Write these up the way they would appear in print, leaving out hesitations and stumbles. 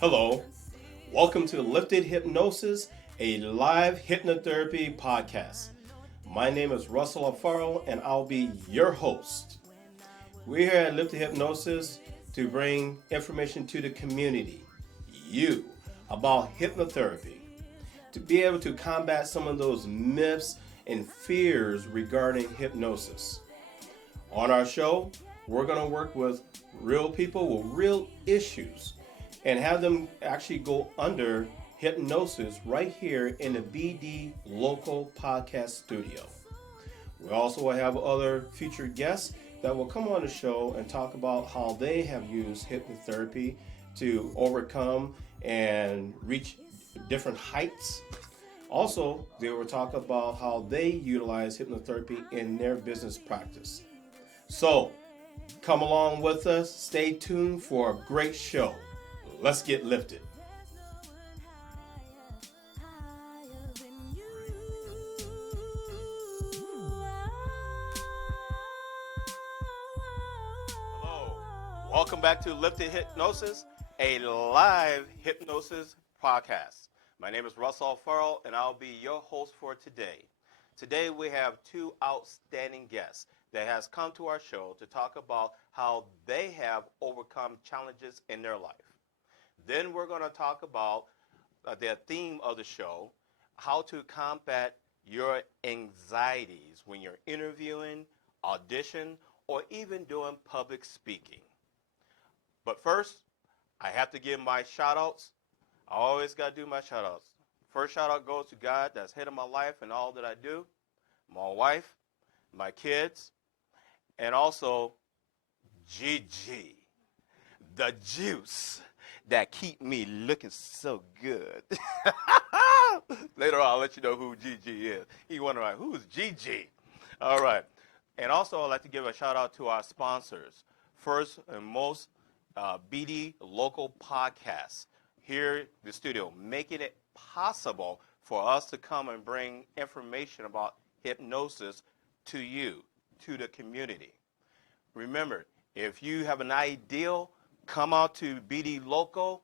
Hello, welcome to Lifted Hypnosis, a live hypnotherapy podcast. My name is Russell Alfaro and I'll be your host. We're here at Lifted Hypnosis to bring information to the community, you, about hypnotherapy, to be able to combat some of those myths and fears regarding hypnosis. On our show, we're going to work with real people with real issues and have them actually go under hypnosis right here in the BD local podcast studio. We also will have other featured guests that will come on the show and talk about how they have used hypnotherapy to overcome and reach different heights. Also, they will talk about how they utilize hypnotherapy in their business practice. So, come along with us. Stay tuned for a great show. Let's get lifted. Hello. Welcome back to Lifted Hypnosis, a live hypnosis podcast. My name is Russell Alfaro, and I'll be your host for today. Today we have two outstanding guests that has come to our show to talk about how they have overcome challenges in their life. Then we're going to talk about the theme of the show, how to combat your anxieties when you're interviewing, audition, or even doing public speaking. But first, I have to give my shout outs. I always got to do my shout outs. First shout out goes to God that's head of my life and all that I do, my wife, my kids, and also Gigi, the juice that keep me looking so good. Later on, I'll let you know who Gigi is. You wondering, who's Gigi? All right. And also, I'd like to give a shout out to our sponsors. First and most, BD Local Podcasts here in the studio, making it possible for us to come and bring information about hypnosis to you, to the community. Remember, if you have an ideal, come out to BD Local,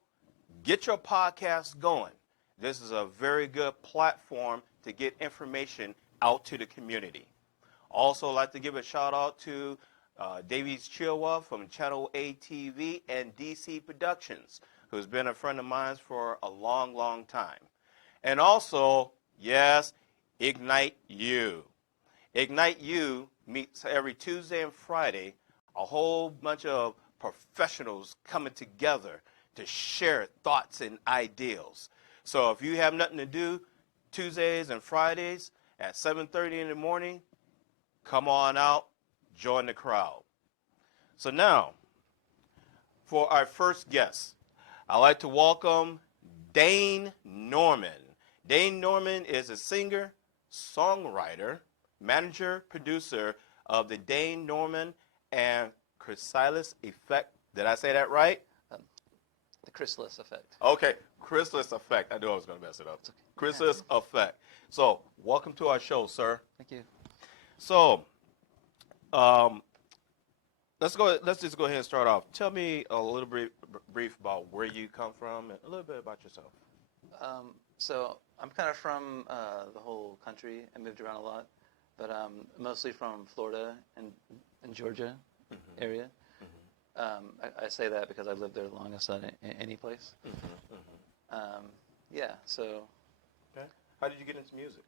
get your podcast going. This is a very good platform to get information out to the community. Also, I'd like to give a shout out to Davies Chilwa from Channel A TV and DC Productions, who's been a friend of mine for a long, long time. And also, yes, Ignite You. Ignite You meets every Tuesday and Friday, a whole bunch of professionals coming together to share thoughts and ideals. So if you have nothing to do Tuesdays and Fridays at 7:30 in the morning, come on out, join the crowd. So now, for our first guest, I'd like to welcome Dane Norman. Dane Norman is a singer, songwriter, manager, producer of the Dane Norman and Chrysalis Effect. Did I say that right? The Chrysalis Effect. Okay, Chrysalis Effect. I knew I was going to mess it up. Okay. Chrysalis Effect. So, welcome to our show, sir. Thank you. So, let's just go ahead and start off. Tell me a little brief about where you come from and a little bit about yourself. So I'm kind of from the whole country. I moved around a lot, but mostly from Florida and Georgia area. I say that because I lived there the longest out of any place. Yeah, so. Okay. How did you get into music?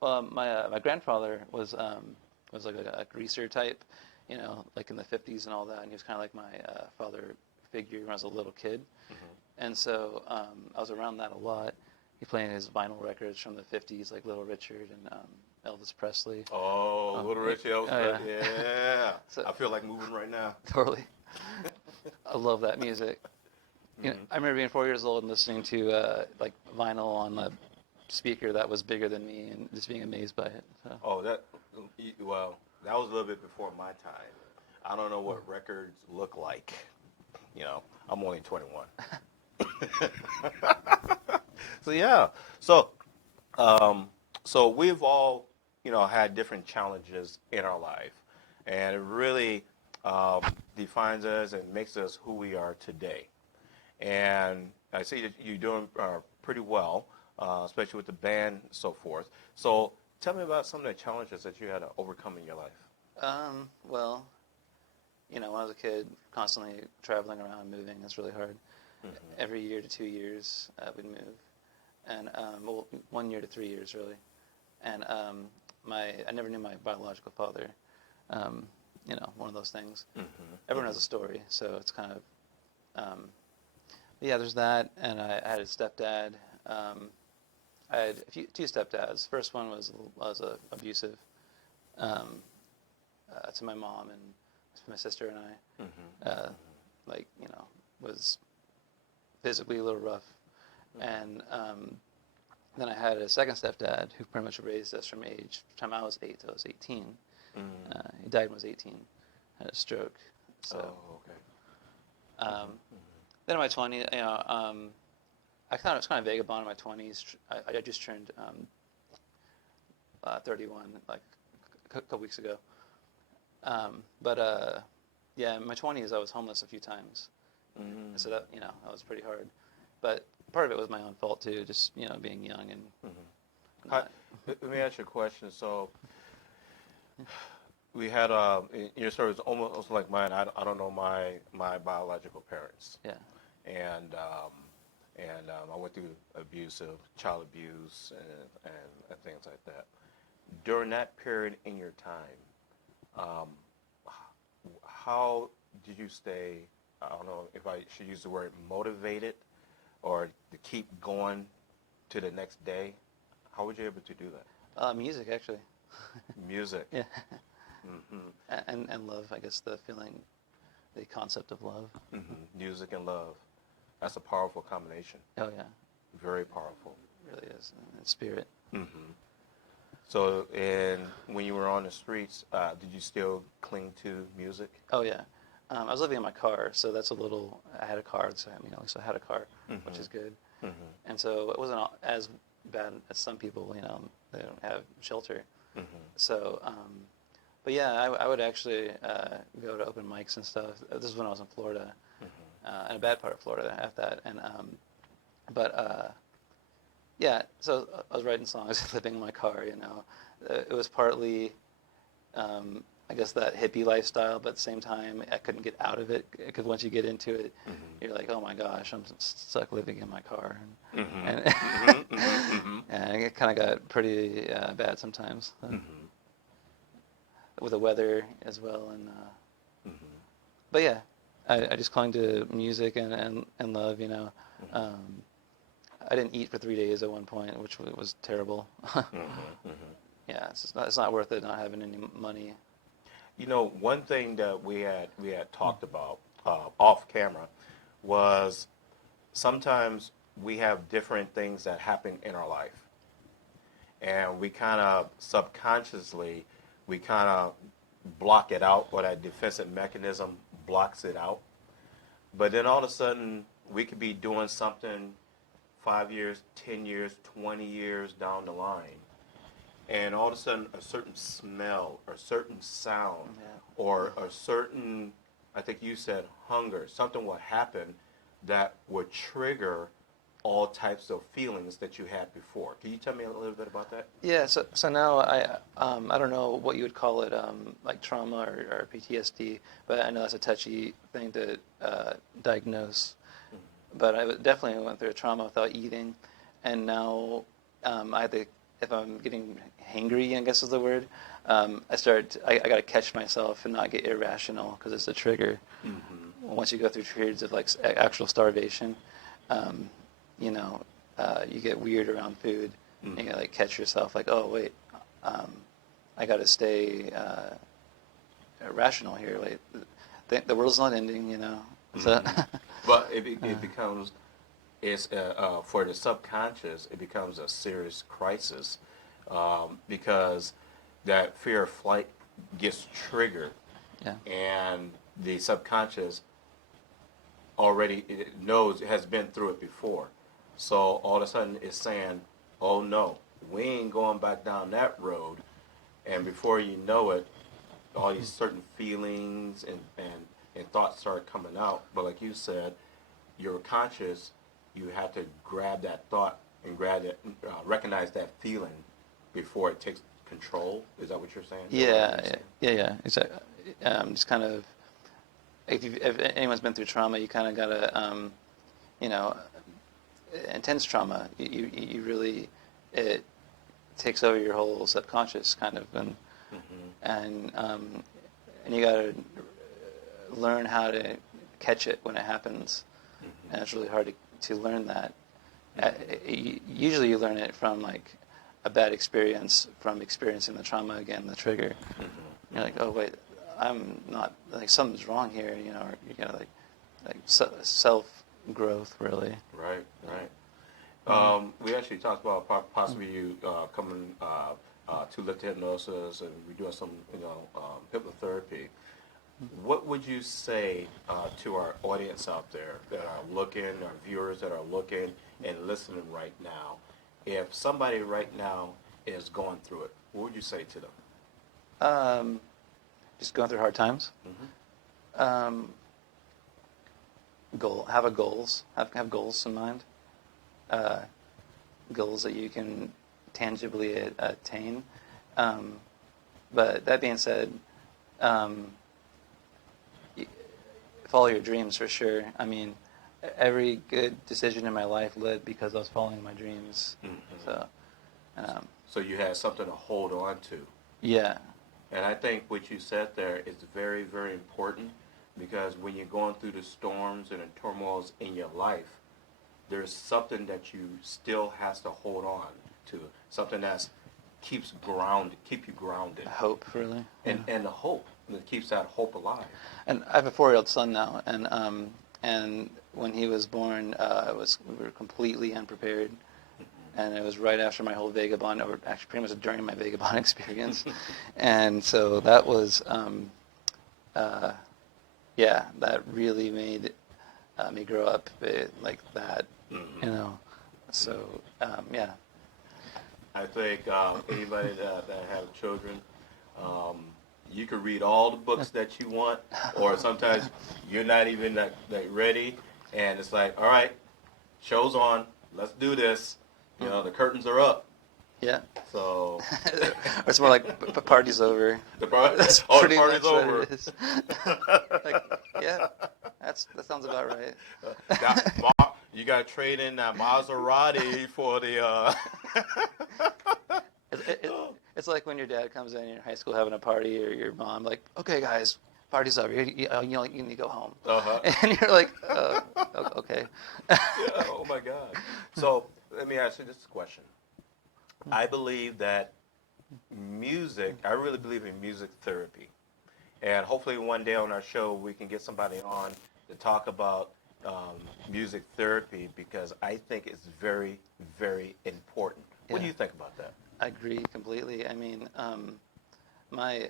Well, my grandfather was like a greaser type, you know, like in the 50s and all that, and he was kind of like my father figure when I was a little kid. And so I was around that a lot. He played his vinyl records from the 50s, like Little Richard and Elvis Presley. Oh, Little Richard, Elvis, yeah. So, I feel like moving right now. Totally. I love that music. You know, I remember being 4 years old and listening to like vinyl on the speaker that was bigger than me and just being amazed by it. So. Oh, that was a little bit before my time. I don't know what records look like. You know, I'm only 21. So yeah, so we've all, you know, had different challenges in our life, and it really defines us and makes us who we are today. and I see that you're doing pretty well, especially with the band and so forth. So tell me about some of the challenges that you had to overcome in your life. Well, when I was a kid, constantly traveling around, moving, it's really hard. Mm-hmm. Every year to 2 years, we'd move. And, 1 year to 3 years, really. And I never knew my biological father. One of those things. Mm-hmm. Everyone has a story, so it's kind of, yeah, there's that. And I had a stepdad. I had two stepdads. First one was abusive to my mom and to my sister and I. Mm-hmm. Was physically a little rough. And then I had a second stepdad who pretty much raised us from time I was 8 till I was 18. Mm-hmm. He died when I was 18. Had a stroke. So, okay. Then in my 20s, I was kind of vagabond in my 20s. I just turned 31 like a couple weeks ago. Yeah, in my 20s I was homeless a few times. Mm-hmm. So that was pretty hard. But part of it was my own fault too, just being young and. Let me ask you a question. So we had your story is almost like mine. I don't know my biological parents. Yeah. And I went through child abuse and things like that. During that period in your time, how did you stay? I don't know if I should use the word motivated, or to keep going to the next day. How were you able to do that? Music, actually. Music. Yeah. Mm-hmm. And love, I guess, the concept of love. Mm-hmm. Music and love. That's a powerful combination. Oh, yeah. Very powerful. It really is. And spirit. Mm-hmm. So, and when you were on the streets, did you still cling to music? Oh, yeah. I was living in my car, so that's I had a car, so at least I had a car, which is good. Mm-hmm. And so it wasn't as bad as some people, they don't have shelter. Mm-hmm. So, but yeah, I would actually go to open mics and stuff. This is when I was in Florida, in a bad part of Florida at that. And yeah, so I was writing songs, living in my car. It was partly, I guess, that hippie lifestyle, but at the same time, I couldn't get out of it because once you get into it, you're like, oh my gosh, I'm stuck living in my car, and it kind of got pretty bad sometimes. With the weather as well, and but yeah, I just clung to music and love. I didn't eat for 3 days at one point, which was terrible. Yeah, it's not worth it not having any money. One thing that we had talked about off camera was sometimes we have different things that happen in our life, and we kind of subconsciously block it out, or that defensive mechanism blocks it out. But then all of a sudden, we could be doing something 5 years, 10 years, 20 years down the line, and all of a sudden a certain smell or certain sound or a certain, I think you said, hunger, something will happen that would trigger all types of feelings that you had before. Can you tell me a little bit about that? Yeah, so now I don't know what you would call it, like trauma or PTSD, but I know that's a touchy thing to diagnose. But I definitely went through a trauma without eating, and now if I'm getting hangry, I guess is the word, I got to catch myself and not get irrational because it's a trigger. Once you go through periods of like actual starvation, you get weird around food. And you like catch yourself like, oh wait, I got to stay rational here. Like the world's not ending, So. But it becomes, for the subconscious, it becomes a serious crisis because that fear of flight gets triggered, and the subconscious already knows, has been through it before. So all of a sudden it's saying, oh no, we ain't going back down that road. And before you know it, all these certain feelings and thoughts start coming out. But like you said, your conscious, you have to grab that thought and grab it, recognize that feeling before it takes control. Is that what you're saying? Yeah. Exactly. Just kind of, if anyone's been through trauma, you kind of gotta, you know, intense trauma. You really, it takes over your whole subconscious kind of, and and you gotta learn how to catch it when it happens, and it's really hard to learn that. Usually, you learn it from like a bad experience, from experiencing the trauma again, the trigger. You're like, oh wait, I'm not, like, something's wrong here, you know, or you gotta like self growth really. Right. We actually talked about possibly you coming to Lift Hypnosis, and we're doing some, hypnotherapy. What would you say to our audience out there that are looking, our viewers that are looking and listening right now? If somebody right now is going through it, what would you say to them? Just going through hard times. Have goals in mind. Goals that you can tangibly attain. But that being said, follow your dreams for sure. I mean, every good decision in my life led because I was following my dreams. So you had something to hold on to. Yeah. And I think what you said there is very, very important, because when you're going through the storms and the turmoils in your life, there's something that you still has to hold on to, something that keep you grounded. Hope, really. And the hope that keeps that hope alive. And I have a 4-year-old son now, and when he was born, we were completely unprepared. And it was right after my whole vagabond, or actually pretty much during my vagabond experience. And so that was, that really made me grow up like that, you know. So, yeah. I think anybody that have children, you can read all the books that you want, or sometimes you're not even that ready, and it's like, all right, show's on, let's do this. You know, the curtains are up. Yeah. So. It's more like party's over. That's the party's over. It is. Like, yeah, that sounds about right. You got to trade in that Maserati for the. It's like when your dad comes in in high school having a party, or your mom like, okay guys, party's over. You need to go home. And you're like, okay. Yeah. Oh my God. So let me ask you this question. I believe that I really believe in music therapy. And hopefully one day on our show we can get somebody on to talk about music therapy, because I think it's very, very important. What do you think about that? I agree completely. I mean, my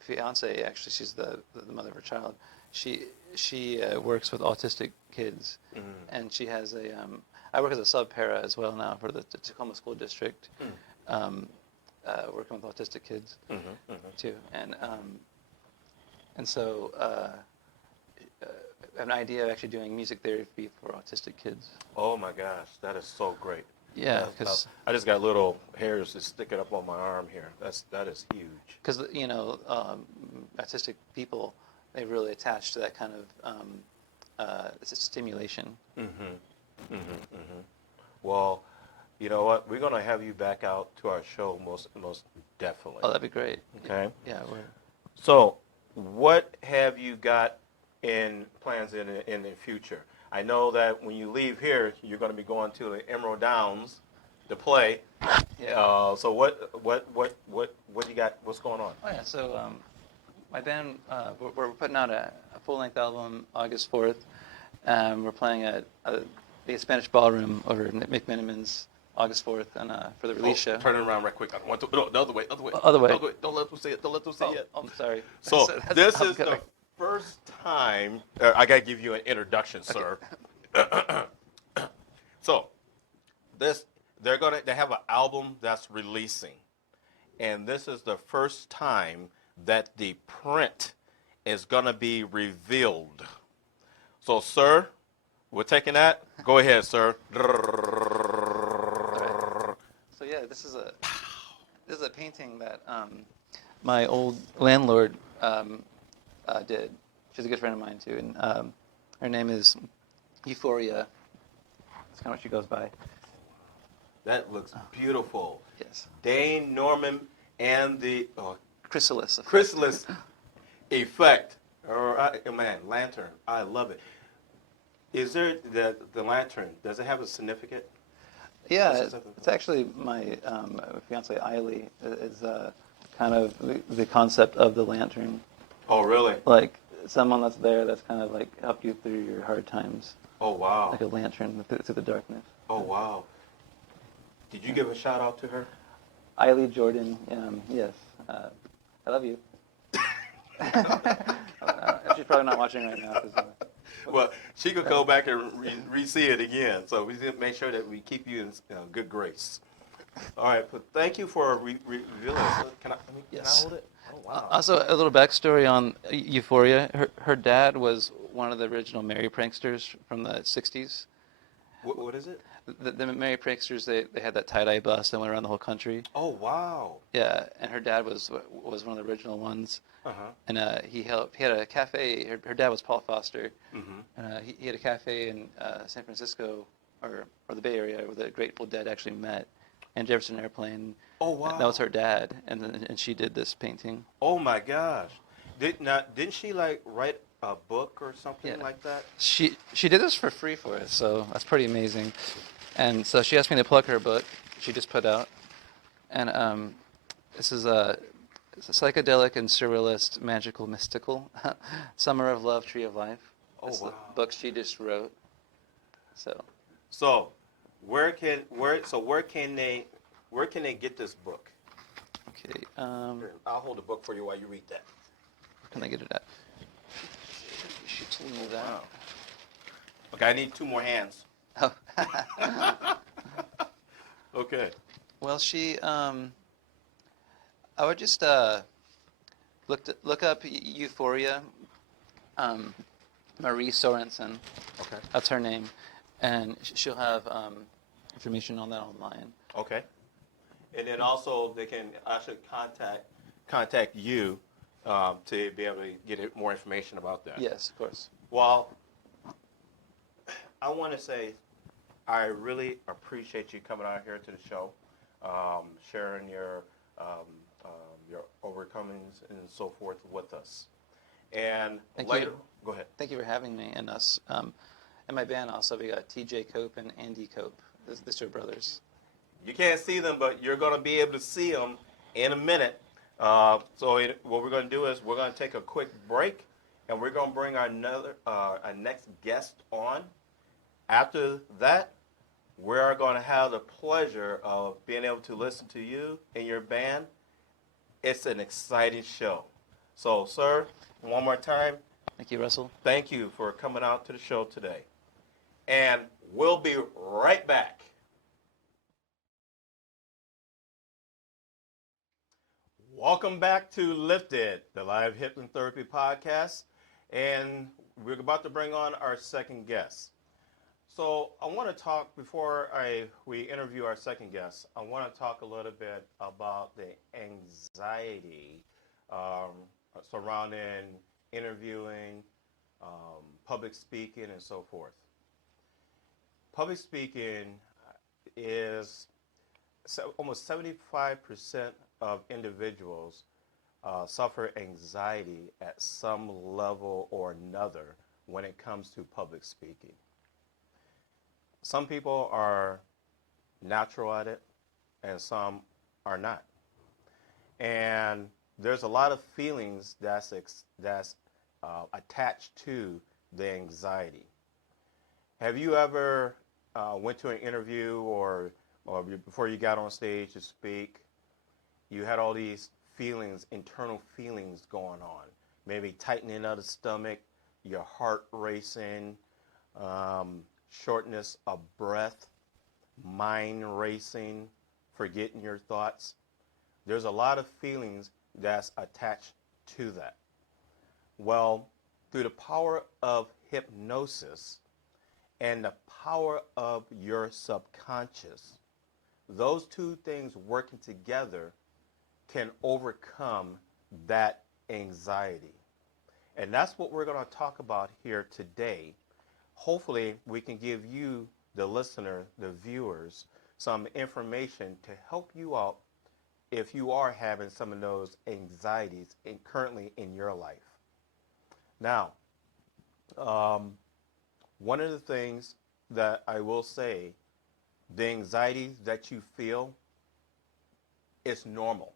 fiance, actually, she's the mother of her child. She works with autistic kids, and she has I work as a sub-para as well now for the Tacoma School District, working with autistic kids too, and so I have an idea of actually doing music therapy for autistic kids. Oh my gosh, that is so great. Yeah, because I just got little hairs just sticking up on my arm here. That is huge. Because autistic people, they really attach to that kind of stimulation. Well, you know what? We're gonna have you back out to our show most definitely. Oh, that'd be great. Okay. Yeah. So, what have you got in plans in the future? I know that when you leave here, you're going to be going to the Emerald Downs to play. Yeah. So what you got? What's going on? Oh yeah. So my band, we're putting out a full-length album August 4th. We're playing at the Spanish Ballroom over at McMiniman's August 4th, and for the release show. Turn it around right quick. No, the other way. Other way. Don't let them say it. Yet. I'm sorry. So this is the first time. I gotta give you an introduction, sir. So they have an album that's releasing, and this is the first time that the print is gonna be revealed. So, sir, We're taking that. Go ahead, sir. All right. So yeah, this is a painting that my old landlord did. She's a good friend of mine too, and her name is Euphoria. That's kind of what she goes by. That looks beautiful. Yes. Dane Norman and the Chrysalis effect. chrysalis effect. Man, lantern. I love it. Is there the lantern? Does it have a significance? Yeah, What's it? it's actually my fiance Eiley is kind of the concept of the lantern. Oh, really? Like someone that's there that's kind of like helped you through your hard times. Oh, wow. Like a lantern through the darkness. Oh, wow. Did you give a shout out to her? Eiley Jordan, yes. I love you. She's probably not watching right now. Well, she could go back and re-see it again. So we need to make sure that we keep you in good grace. All right, but thank you for revealing this. Can I Yes. hold it? Oh, wow. Also, a little backstory on Euphoria. Her dad was one of the original Merry Pranksters from the 60s. What is it? The Merry Pranksters, they had that tie-dye bus that went around the whole country. Oh, wow. Yeah, and her dad was one of the original ones. Uh-huh. And he had a cafe. Her dad was Paul Foster. Mm-hmm. And he had a cafe in San Francisco or the Bay Area where the Grateful Dead actually met, and Jefferson Airplane. Oh, wow. That was her dad, and she did this painting. Oh, my gosh. Didn't she, like, write a book or something like that? She did this for free for us, so that's pretty amazing. And so she asked me to plug her book. She just put out, and this is it's a psychedelic and surrealist, magical, mystical, Summer of Love, Tree of Life. Oh, It's wow. the book she just wrote. So, where can they get this book? Okay, Here, I'll hold the book for you while you read that. where can I get it at? She told me that. Wow. Okay, I need 2 more hands. Oh. Okay. Well, I would just look up Euphoria, Marie Sorensen. Okay. That's her name, and she'll have information on that online. Okay. And then also they can actually contact you to be able to get more information about that. Yes, of course. Well, I want to say I really appreciate you coming out here to the show, sharing your overcomings and so forth with us. And Thank later, you. Go ahead. Thank you for having me and us. In my band also, we got T.J. Cope and Andy Cope. These 2 brothers. You can't see them, but you're going to be able to see them in a minute. What we're going to do is we're going to take a quick break, and we're going to bring our next guest on. After that, we are going to have the pleasure of being able to listen to you and your band. It's an exciting show. So, sir, one more time, Thank you, Russell. thank you for coming out to the show today. And we'll be right back. Welcome back to Lifted, the live hypnotherapy podcast. And we're about to bring on our second guest. So I want to talk, before we interview our second guest, I want to talk a little bit about the anxiety surrounding interviewing, public speaking, and so forth. Public speaking is almost 75% of individuals suffer anxiety at some level or another when it comes to public speaking. Some people are natural at it, and some are not. And there's a lot of feelings that's attached to the anxiety. Have you ever went to an interview or before you got on stage to speak, you had all these feelings, internal feelings going on? Maybe tightening of the stomach, your heart racing, shortness of breath, mind racing, forgetting your thoughts. There's a lot of feelings that's attached to that. Well, through the power of hypnosis and the power of your subconscious. Those two things working together can overcome that anxiety. And that's what we're going to talk about here today. Hopefully, we can give you, the listener, the viewers, some information to help you out if you are having some of those anxieties currently in your life. Now, one of the things that I will say, the anxiety that you feel is normal.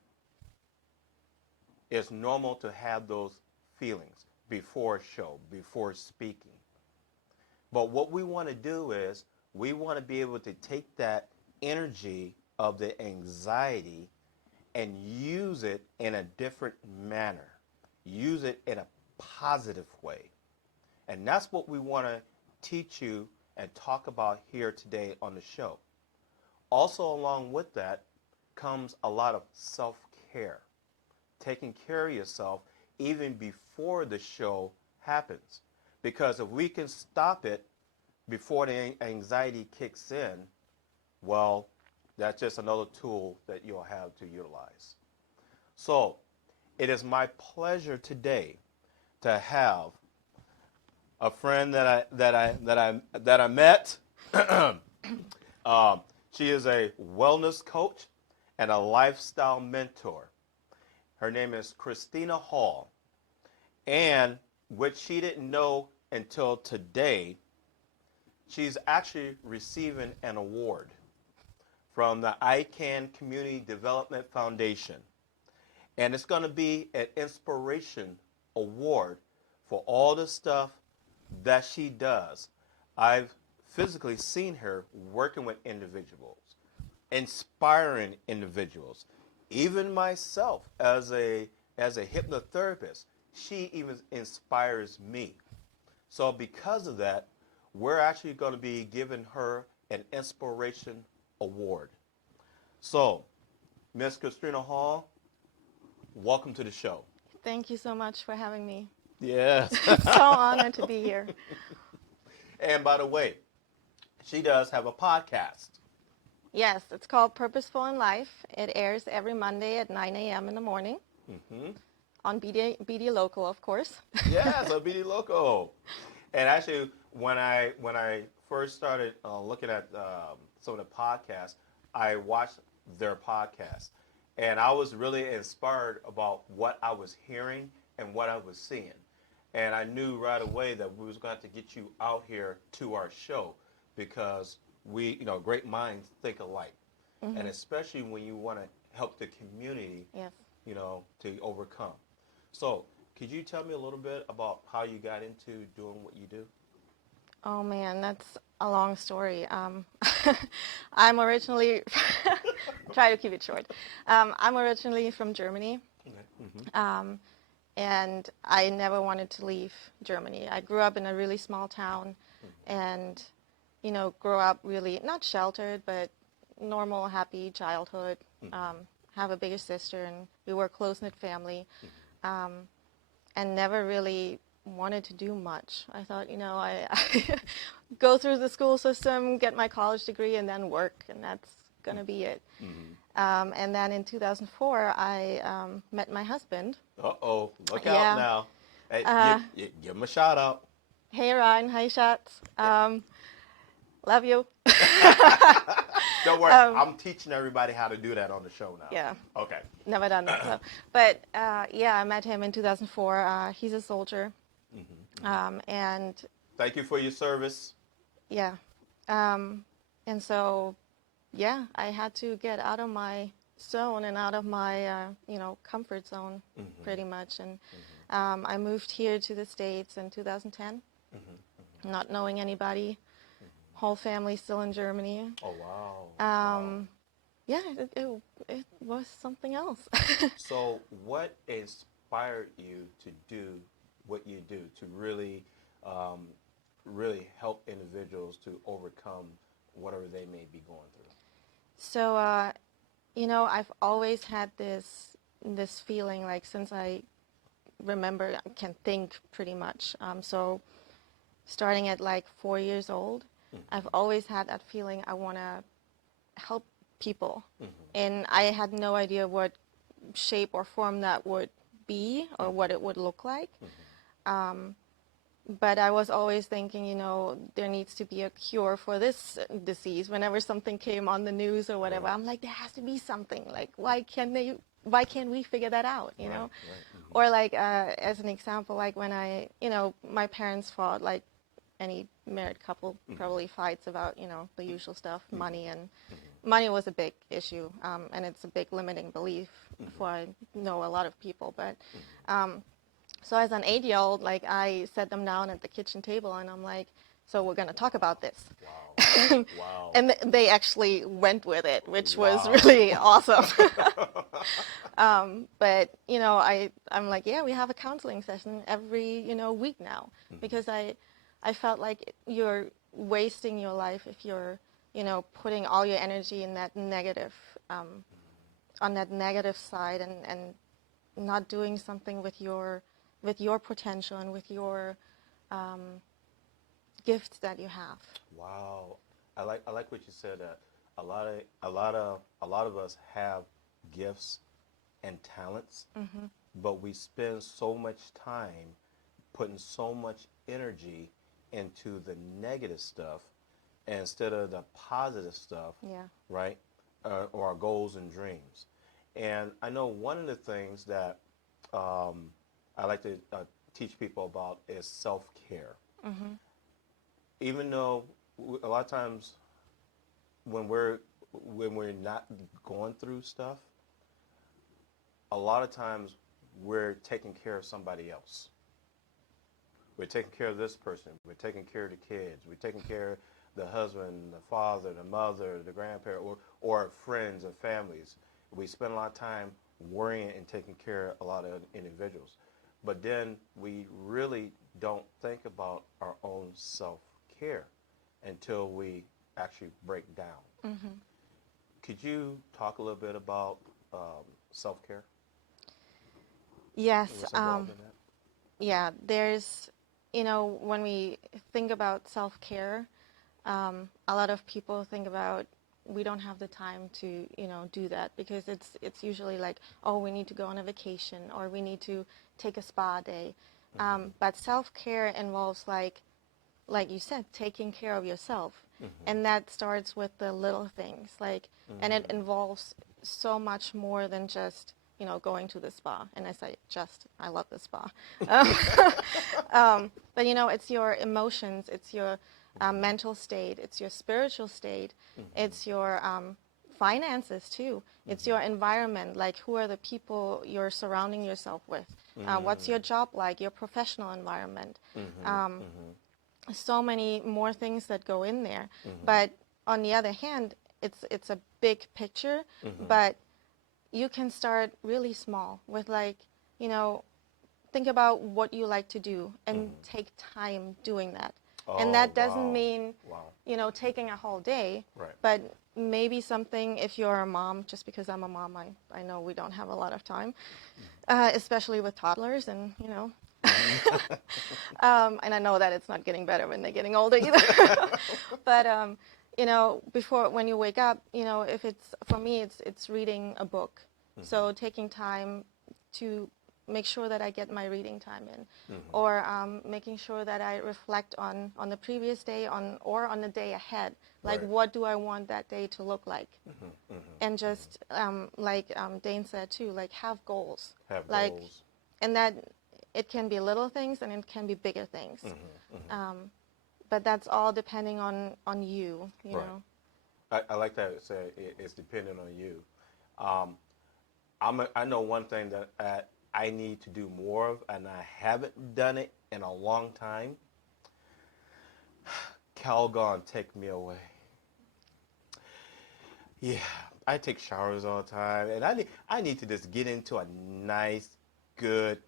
It's normal to have those feelings before a show, before speaking. But what we want to do is we want to be able to take that energy of the anxiety and use it in a different manner. Use it in a positive way. And that's what we want to teach you and talk about here today on the show. Also, along with that comes a lot of self-care. Taking care of yourself even before the show happens. Because if we can stop it before the anxiety kicks in, well, that's just another tool that you'll have to utilize. So, it is my pleasure today to have a friend that I met. She is a wellness coach and a lifestyle mentor. Her name is Christina Hall. And what she didn't know until today, she's actually receiving an award from the ICANN Community Development Foundation. And it's going to be an inspiration award for all the stuff that she does. I've physically seen her working with individuals, inspiring individuals. Even myself as a hypnotherapist, she even inspires me. So because of that, we're actually going to be giving her an inspiration award. So, Miss Christina Hall, welcome to the show. Thank you so much for having me. Yes. So honored to be here. And by the way, she does have a podcast. Yes, it's called Purposeful in Life. It airs every Monday at 9 a.m. in the morning on BD Local, of course. Yes, on BD Loco. And actually, when I first started looking at some of the podcasts, I watched their podcast. And I was really inspired about what I was hearing and what I was seeing. And I knew right away that we was going to have to get you out here to our show because we, great minds think alike. Mm-hmm. And especially when you want to help the community, yes, to overcome. So could you tell me a little bit about how you got into doing what you do? Oh, man, that's a long story. I'm originally, try to keep it short. I'm originally from Germany. Okay. Mm-hmm. And I never wanted to leave Germany. I grew up in a really small town and, grew up really, not sheltered, but normal, happy childhood. Have a bigger sister, and we were a close-knit family, and never really wanted to do much. I thought, I go through the school system, get my college degree, and then work, and that's going to be it. Mm-hmm. And then in 2004, I met my husband. Uh-oh, look out now. Hey, give him a shout out. Hey, Ryan. Hi, Schatz. Love you. Don't worry, I'm teaching everybody how to do that on the show now. Yeah. Okay. Never done that. So. But, I met him in 2004. He's a soldier. Mm-hmm. And thank you for your service. Yeah. And so, I had to get out of my zone and out of my, comfort zone, pretty much. And I moved here to the States in 2010, not knowing anybody. Whole family still in Germany. Oh, wow. Yeah, it was something else. So what inspired you to do what you do, to really, really help individuals to overcome whatever they may be going through? So, I've always had this feeling, like, since I remember, I can think pretty much. So starting at like 4 years old, I've always had that feeling I want to help people. Mhm. And I had no idea what shape or form that would be or what it would look like. But I was always thinking, there needs to be a cure for this disease. Whenever something came on the news or whatever, Right. I'm like, there has to be something. Like, why can't we figure that out, Right. Right. Or like, as an example, like when my parents fought, like any married couple probably fights about, the usual stuff, money, and money was a big issue, and it's a big limiting belief for I know a lot of people. But so as an 8-year-old, like I set them down at the kitchen table, and I'm like, so we're gonna talk about this. Wow. Wow. And they actually went with it, which was Wow. really awesome. But I'm like, yeah, we have a counseling session every week now, because I felt like you're wasting your life if you're putting all your energy in that negative on that negative side, and not doing something with your potential and with your gifts that you have. Wow. I like what you said, that a lot of us have gifts and talents, but we spend so much time putting so much energy into the negative stuff instead of the positive stuff, Yeah. right? Or our goals and dreams. And I know one of the things that I like to teach people about is self-care. Even though a lot of times when we're not going through stuff, a lot of times we're taking care of somebody else. We're taking care of this person. We're taking care of the kids. We're taking care of the husband, the father, the mother, the grandparent, or friends and families. We spend a lot of time worrying and taking care of a lot of individuals. But then we really don't think about our own self-care until we actually break down. Could you talk a little bit about self-care? Yes. What's involved in that? Yeah. There's, when we think about self-care, a lot of people think about we don't have the time to do that, because it's usually like, oh, we need to go on a vacation, or we need to take a spa day. But self-care involves, like you said, taking care of yourself, and that starts with the little things, like, and it involves so much more than just going to the spa. And I love the spa. But it's your emotions, it's your mental state, it's your spiritual state, it's your finances too, it's your environment, like who are the people you're surrounding yourself with, what's your job like, your professional environment, so many more things that go in there. But on the other hand, it's a big picture, but you can start really small with, like, think about what you like to do and take time doing that. And that doesn't mean, taking a whole day, Right. but maybe something, if you're a mom, just because I'm a mom, I know we don't have a lot of time, especially with toddlers, and, and I know that it's not getting better when they're getting older either. But, before, when you wake up, if for me, it's reading a book. So taking time to make sure that I get my reading time in, or making sure that I reflect on the previous day, or on the day ahead. Like, Right. what do I want that day to look like? And just, like Dane said too, like, have goals. Have like, goals. And that it can be little things and it can be bigger things. But that's all depending on you, you Right. know. I like that it said it's dependent on you. I know one thing that I need to do more of, and I haven't done it in a long time. Calgon, take me away. Yeah, I take showers all the time, and I need to just get into a nice, good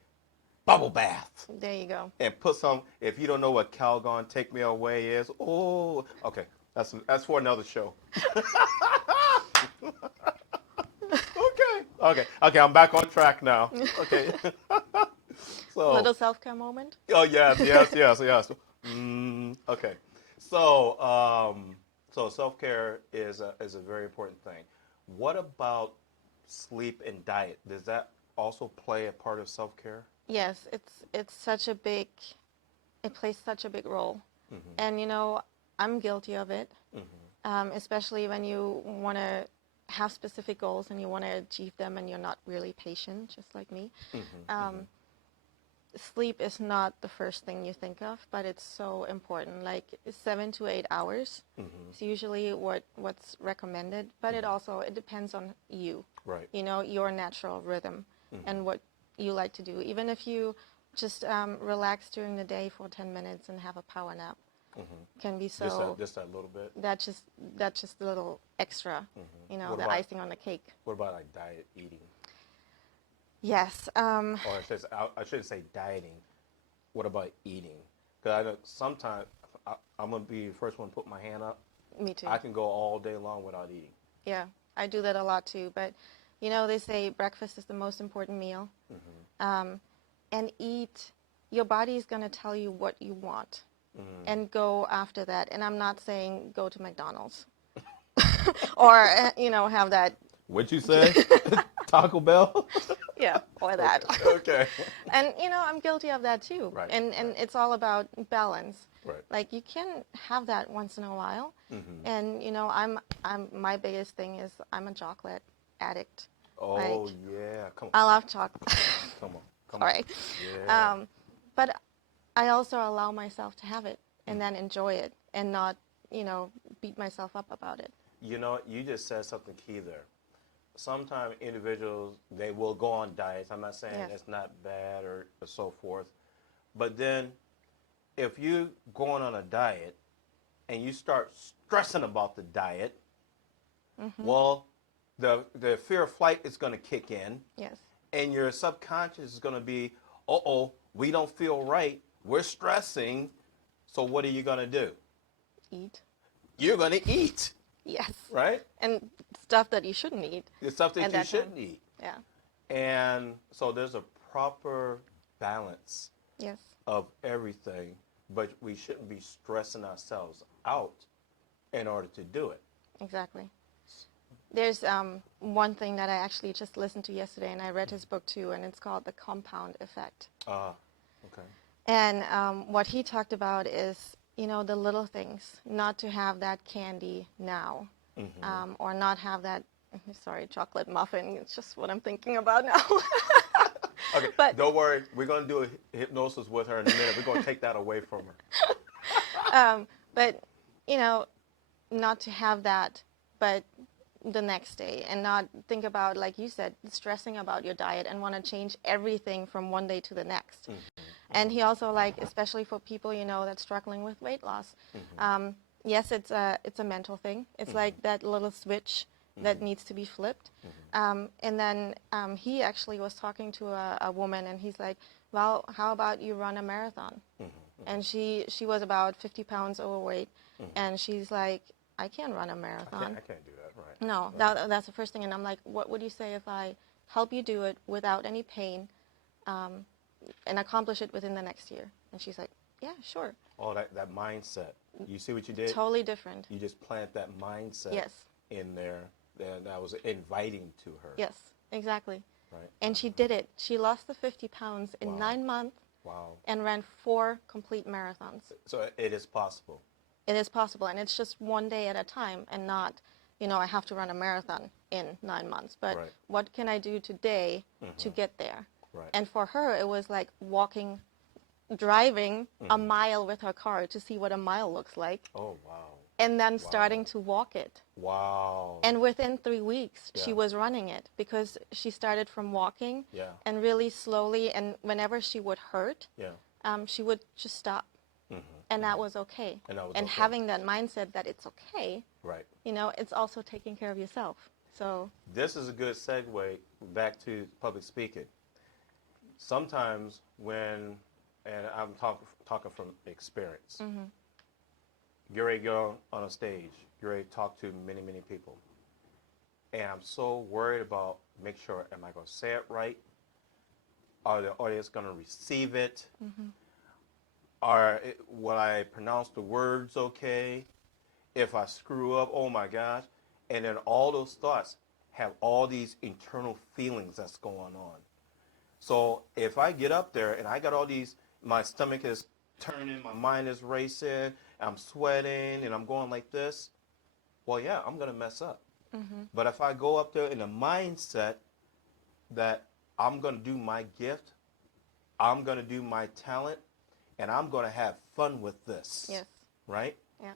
bubble bath There you go. and put some. If you don't know what Calgon, take me away is, oh, okay, that's for another show. Okay. I'm back on track now. Okay. So. Little self-care moment. Oh yes. Okay. So self-care is a very important thing. What about sleep and diet? Does that also play a part of self-care? Yes, it's such a big, it plays such a big role. Mm-hmm. And I'm guilty of it, Mm-hmm. especially when you want to have specific goals and you want to achieve them and you're not really patient, just like me. Mm-hmm. Sleep is not the first thing you think of, but it's so important. Like 7 to 8 hours Mm-hmm. is usually what's recommended, but it depends on you. Right. Your natural rhythm Mm-hmm. and what you like to do. Even if you just relax during the day for 10 minutes and have a power nap, Mm-hmm. can be Just that little bit. that's just a little extra, Mm-hmm. What the about icing on the cake. what about like diet eating? Yes. Or I shouldn't say dieting. What about eating? Because I know sometimes I'm gonna be the first one to put my hand up. Me too. I can go all day long without eating. Yeah, I do that a lot too. But they say breakfast is the most important meal. Mm-hmm. And eat. Your body is gonna tell you what you want, Mm-hmm. and go after that. And I'm not saying go to McDonald's or have that. What'd you say? Taco Bell? Yeah, or that. Okay. And I'm guilty of that too. Right. And it's all about balance. Right. Like you can have that once in a while. Mm-hmm. And I'm my biggest thing is I'm a chocolate addict. Oh Like yeah. Come I on. love chocolate. Come on. Come on. Sorry. Yeah. But I also allow myself to have it and then enjoy it and not, beat myself up about it. You just said something key there. Sometimes individuals, they will go on diets. I'm not saying Yes. it's not bad or so forth. But then if you going on a diet and you start stressing about the diet, well, the fear of flight is going to kick in, Yes. and your subconscious is going to be, uh-oh, we don't feel right. We're stressing. So what are you going to do? Eat. You're going to eat, Yes. right? And stuff that you shouldn't eat. The stuff that at you that time. shouldn't eat. Yeah. And so there's a proper balance Yes. of everything, but we shouldn't be stressing ourselves out in order to do it. Exactly. There's one thing that I actually just listened to yesterday, and I read his book too, and it's called The Compound Effect. Okay. And what he talked about is, the little things, not to have that candy now, or not have that, sorry, chocolate muffin. It's just what I'm thinking about now. Okay, But don't worry. We're going to do a hypnosis with her in a minute. We're going to take that away from her. but, not to have that, but the next day, and not think about, like you said, stressing about your diet and want to change everything from one day to the next. And he also, like, especially for people, that's struggling with weight loss, yes, it's a mental thing. It's like that little switch that needs to be flipped. And then he actually was talking to a woman, and he's like, well, how about you run a marathon? And she was about 50 pounds overweight, and she's like, I can't run a marathon. I can't do that, right? No, that's the first thing. And I'm like, what would you say if I help you do it without any pain, and accomplish it within the next year? And she's like, yeah, sure. Oh, that mindset. You see what you did? Totally different. You just plant that mindset Yes. in there that was inviting to her. Yes, exactly. Right. And she did it. She lost the 50 pounds in Wow. 9 months Wow. and ran 4 complete marathons. So it is possible. It is possible, and it's just one day at a time, and not, I have to run a marathon in 9 months. But Right. what can I do today to get there? Right. And for her, it was like driving a mile with her car to see what a mile looks like, Oh, wow. and then starting to walk it. Wow. And within 3 weeks, she Yeah. was running it, because she started from walking Yeah. and really slowly, and whenever she would hurt, Yeah. she would just stop. And that was okay. And that was and okay. having that mindset that it's okay, Right. it's also taking care of yourself. So This is a good segue back to public speaking. Sometimes when, and I'm talking from experience, you're ready to go on a stage, you're ready to talk to many, many people. And I'm so worried about, make sure, am I going to say it right? Are the audience going to receive it? will I pronounce the words okay? If I screw up, oh my gosh. And then all those thoughts have all these internal feelings that's going on. So if I get up there and I got all these, my stomach is turning, my mind is racing, I'm sweating, and I'm going like this, well, yeah, I'm going to mess up. But if I go up there in a mindset that I'm going to do my gift, I'm going to do my talent, and I'm going to have fun with this. Yes. Right? Yeah.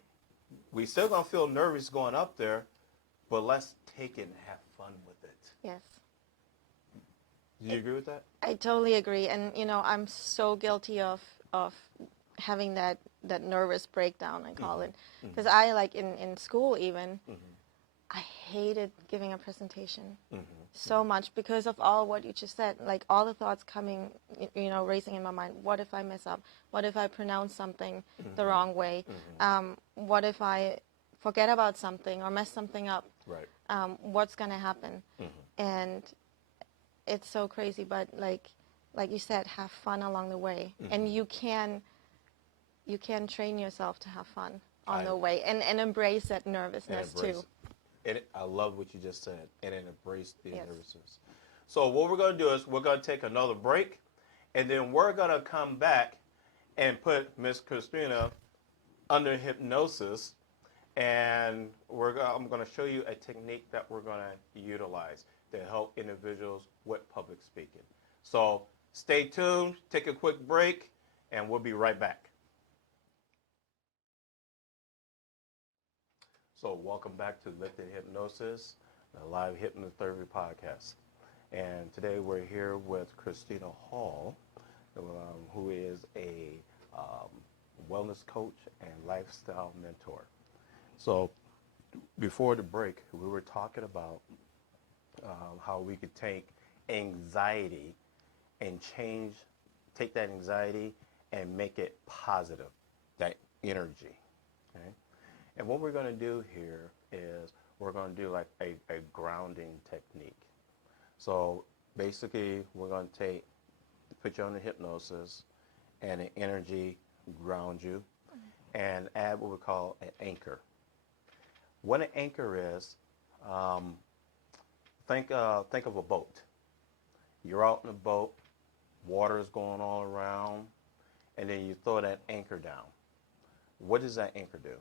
We still going to feel nervous going up there, but let's take it and have fun with it. Yes. Do you agree with that? I totally agree. And, I'm so guilty of having that nervous breakdown, I call it. Because I, like, in school even, I hated giving a presentation so much because of all what you just said, like all the thoughts coming, racing in my mind. What if I mess up? What if I pronounce something the wrong way? What if I forget about something or mess something up? Right. What's going to happen? And it's so crazy, but like you said, have fun along the way. And you can train yourself to have fun on the way and embrace that nervousness too. I love what you just said, and embrace the Yes. nervousness. So what we're going to do is we're going to take another break, and then we're going to come back and put Miss Christina under hypnosis, and I'm going to show you a technique that we're going to utilize to help individuals with public speaking. So stay tuned, take a quick break, and we'll be right back. So welcome back to Lifted Hypnosis, the live hypnotherapy podcast. And today we're here with Christina Hall, who is a wellness coach and lifestyle mentor. So before the break, we were talking about how we could take anxiety and take that anxiety and make it positive, that energy. Okay? And what we're going to do here is we're going to do like a grounding technique. So basically, we're going to put you under hypnosis and an energy ground you and add what we call an anchor. What an anchor is, think of a boat. You're out in a boat, water is going all around, and then you throw that anchor down. What does that anchor do?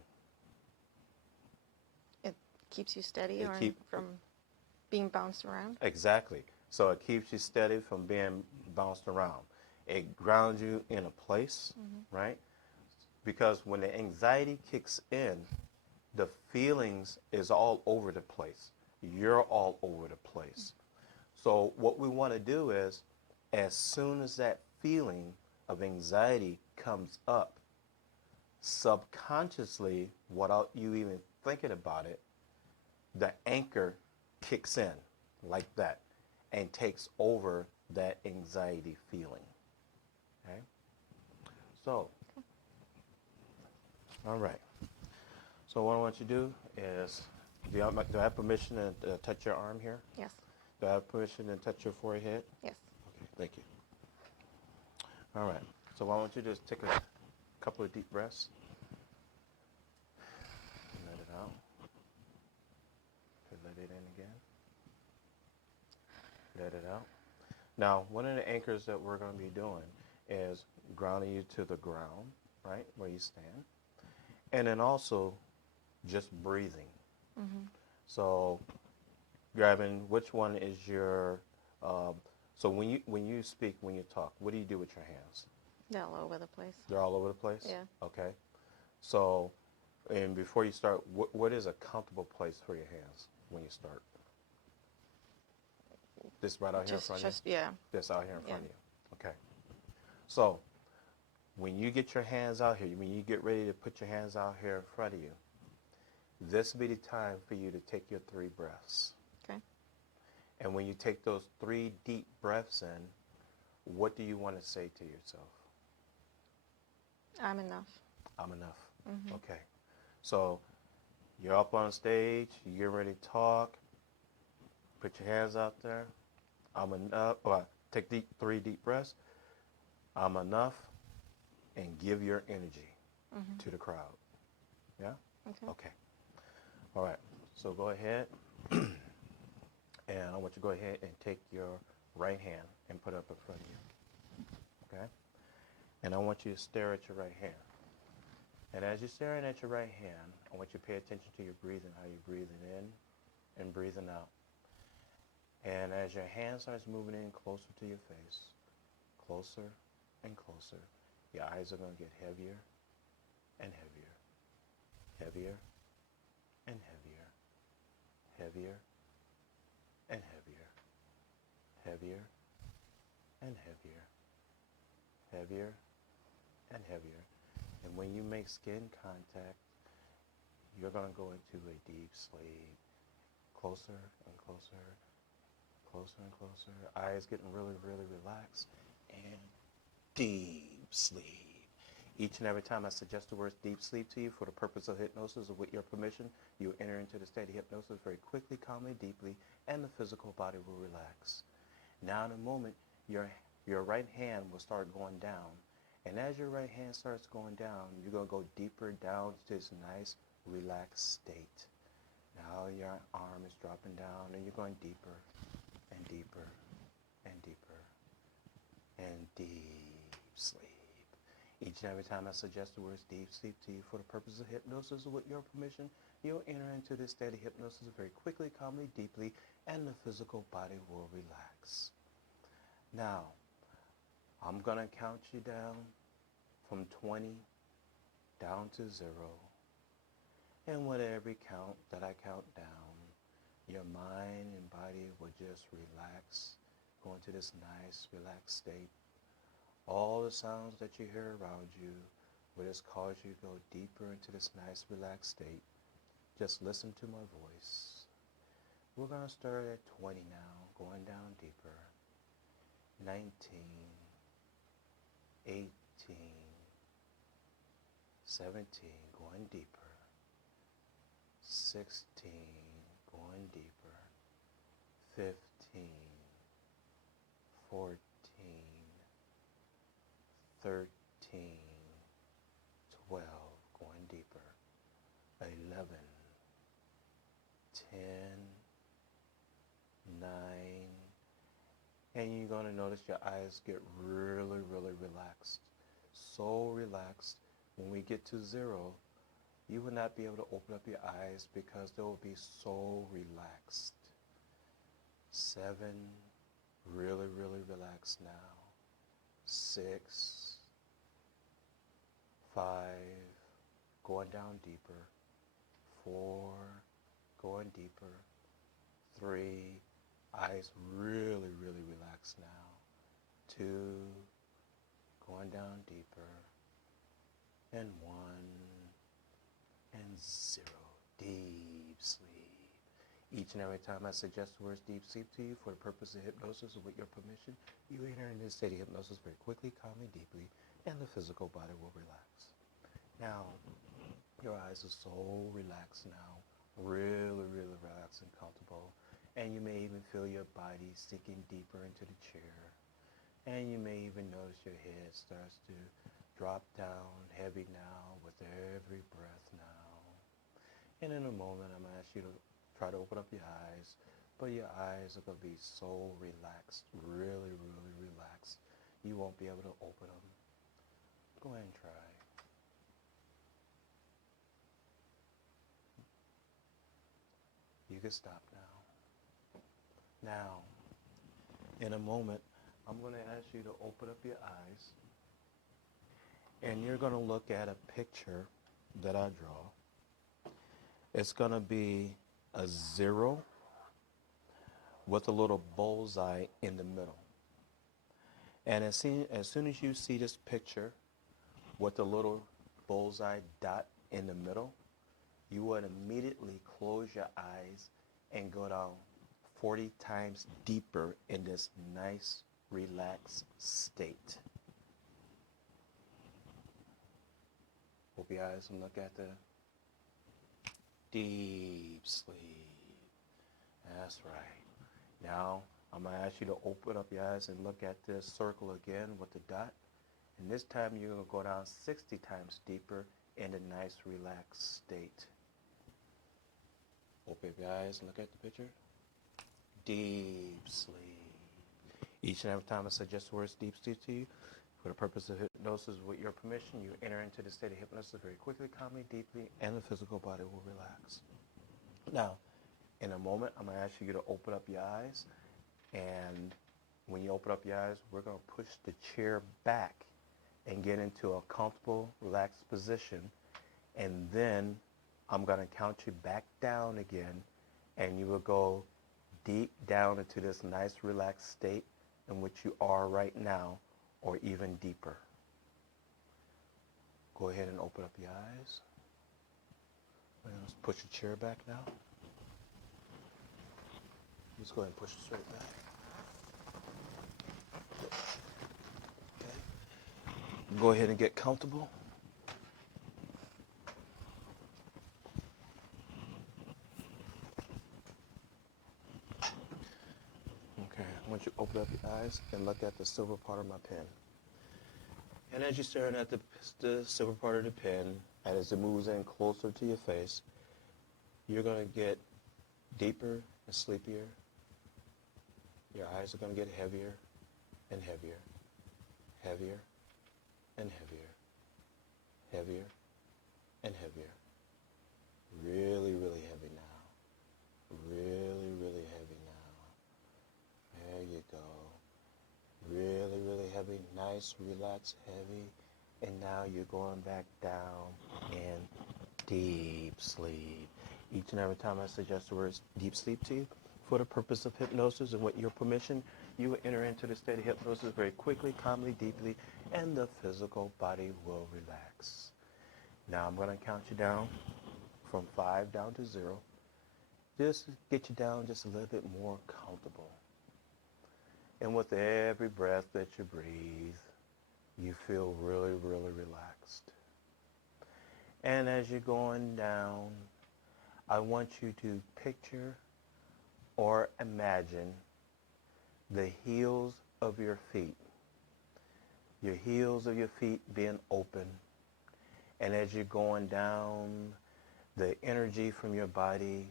Keeps you steady from being bounced around. Exactly. So it keeps you steady from being bounced around. It grounds you in a place, right? Because when the anxiety kicks in, the feelings is all over the place. You're all over the place. So what we want to do is, as soon as that feeling of anxiety comes up, subconsciously, without you even thinking about it, the anchor kicks in like that and takes over that anxiety feeling. Okay? So, all right. So what I want you to do is, do I have permission to touch your arm here? Yes. Do I have permission to touch your forehead? Yes. Okay, thank you. All right. So what I want you to do is take a couple of deep breaths. Let it out. Let it in again. Let it out. Now, one of the anchors that we're going to be doing is grounding you to the ground, right, where you stand. And then also just breathing. So grabbing, which one is your, so when you speak, when you talk, what do you do with your hands? They're all over the place. They're all over the place? Yeah. Okay. So, and before you start, what is a comfortable place for your hands when you start? This right out here in front of you? Yeah. This out here in front of you. Okay. So, when you get your hands out here, when you get ready to put your hands out here in front of you, this will be the time for you to take your 3 breaths. Okay. And when you take those 3 deep breaths in, what do you want to say to yourself? I'm enough. I'm enough. Okay. So you're up on stage, you get ready to talk, put your hands out there. I'm enough. Take 3 deep breaths. I'm enough, and give your energy Mm-hmm. to the crowd. Yeah? Okay. Okay. All right. So go ahead, and I want you to go ahead and take your right hand and put it up in front of you. Okay? And I want you to stare at your right hand. And as you're staring at your right hand, I want you to pay attention to your breathing, how you're breathing in and breathing out. And as your hand starts moving in closer to your face, closer and closer, your eyes are going to get heavier and heavier, heavier and heavier, heavier and heavier, heavier and heavier, heavier and heavier. And when you make skin contact, you're going to go into a deep sleep. Closer and closer, closer and closer. Eyes getting really, really relaxed. And deep sleep. Each and every time I suggest the words deep sleep to you for the purpose of hypnosis or with your permission, you enter into the state of hypnosis very quickly, calmly, deeply, and the physical body will relax. Now in a moment, your right hand will start going down. And as your right hand starts going down, you're going to go deeper down to this nice, relaxed state. Now your arm is dropping down and you're going deeper and deeper and deeper and deep sleep. Each and every time I suggest the words deep sleep to you for the purpose of hypnosis or with your permission, you'll enter into this state of hypnosis very quickly, calmly, deeply, and the physical body will relax. Now, I'm going to count you down from 20 down to 0. And with every count that I count down, your mind and body will just relax, go into this nice, relaxed state. All the sounds that you hear around you will just cause you to go deeper into this nice, relaxed state. Just listen to my voice. We're going to start at 20 now, going down deeper. 19, 18, 17, going deeper. 16, going deeper. 15, 14, 13, 12, going deeper. 11, 10, 9, and you're going to notice your eyes get really, really relaxed. So relaxed, when we get to 0, you will not be able to open up your eyes because they will be so relaxed. 7, really, really relaxed now. 6, 5, going down deeper. 4, going deeper. 3, eyes really, really relaxed now. 2, going down deeper. And 1, and 0, deep sleep. Each and every time I suggest the words deep sleep to you for the purpose of hypnosis or with your permission, you enter into this state of hypnosis very quickly, calmly, deeply, and the physical body will relax. Now, your eyes are so relaxed now, really, really relaxed and comfortable, and you may even feel your body sinking deeper into the chair, and you may even notice your head starts to drop down heavy now with every breath now. And in a moment, I'm going to ask you to try to open up your eyes, but your eyes are going to be so relaxed, really, really relaxed, you won't be able to open them. Go ahead and try. You can stop now. Now, in a moment, I'm going to ask you to open up your eyes, and you're going to look at a picture that I draw. It's going to be a 0 with a little bullseye in the middle. And as soon as you see this picture with a little bullseye dot in the middle, you would immediately close your eyes and go down 40 times deeper in this nice, relaxed state. Open your eyes and look at the deep sleep. That's right. Now, I'm going to ask you to open up your eyes and look at this circle again with the dot. And this time you're going to go down 60 times deeper in a nice relaxed state. Open your eyes and look at the picture. Deep sleep. Each and every time I suggest the words deep sleep to you, for the purpose of hypnosis, with your permission, you enter into the state of hypnosis very quickly, calmly, deeply, and the physical body will relax. Now, in a moment, I'm going to ask you to open up your eyes, and when you open up your eyes, we're going to push the chair back and get into a comfortable, relaxed position, and then I'm going to count you back down again, and you will go deep down into this nice, relaxed state in which you are right now, or even deeper. Go ahead and open up your eyes. Let's push the chair back now. Just go ahead and push it straight back. Okay. Go ahead and get comfortable. Okay, I want you to open up your eyes and look at the silver part of my pen. And as you're staring at the silver part of the pen, as it moves in closer to your face, you're going to get deeper and sleepier. Your eyes are going to get heavier and heavier, heavier and heavier, heavier and heavier. Really, really heavy now. Really, really heavy now. There you go. Really, really heavy, nice, relaxed, heavy. And now you're going back down in deep sleep. Each and every time I suggest the words deep sleep to you, for the purpose of hypnosis and with your permission, you will enter into the state of hypnosis very quickly, calmly, deeply, and the physical body will relax. Now I'm going to count you down from 5 down to 0. Just to get you down just a little bit more comfortable. And with every breath that you breathe, you feel really, really relaxed. And as you're going down, I want you to picture or imagine the heels of your feet. Your heels of your feet being open. And as you're going down, the energy from your body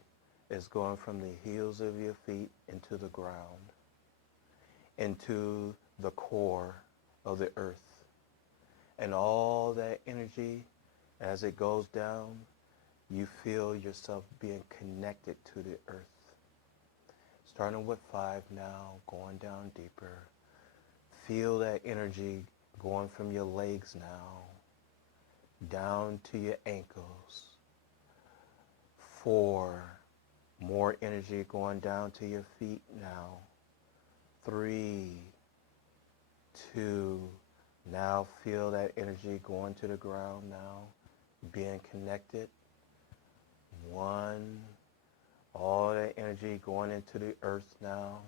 is going from the heels of your feet into the ground, into the core of the earth. And all that energy, as it goes down, you feel yourself being connected to the earth. Starting with 5 now, going down deeper. Feel that energy going from your legs now, down to your ankles. 4, more energy going down to your feet now. 3, 2, now feel that energy going to the ground now, being connected. 1, all that energy going into the earth now,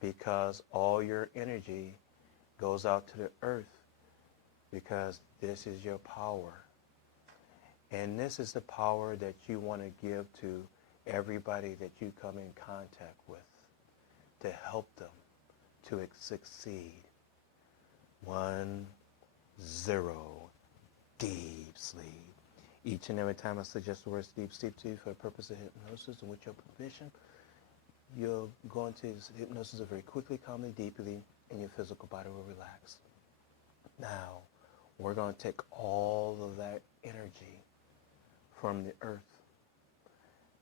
because all your energy goes out to the earth, because this is your power. And this is the power that you want to give to everybody that you come in contact with, to help them to succeed. 1, 0, deep sleep. Each and every time I suggest the words deep sleep to you for the purpose of hypnosis, and with your permission, you'll go into hypnosis very quickly, calmly, deeply, and your physical body will relax. Now, we're going to take all of that energy from the earth,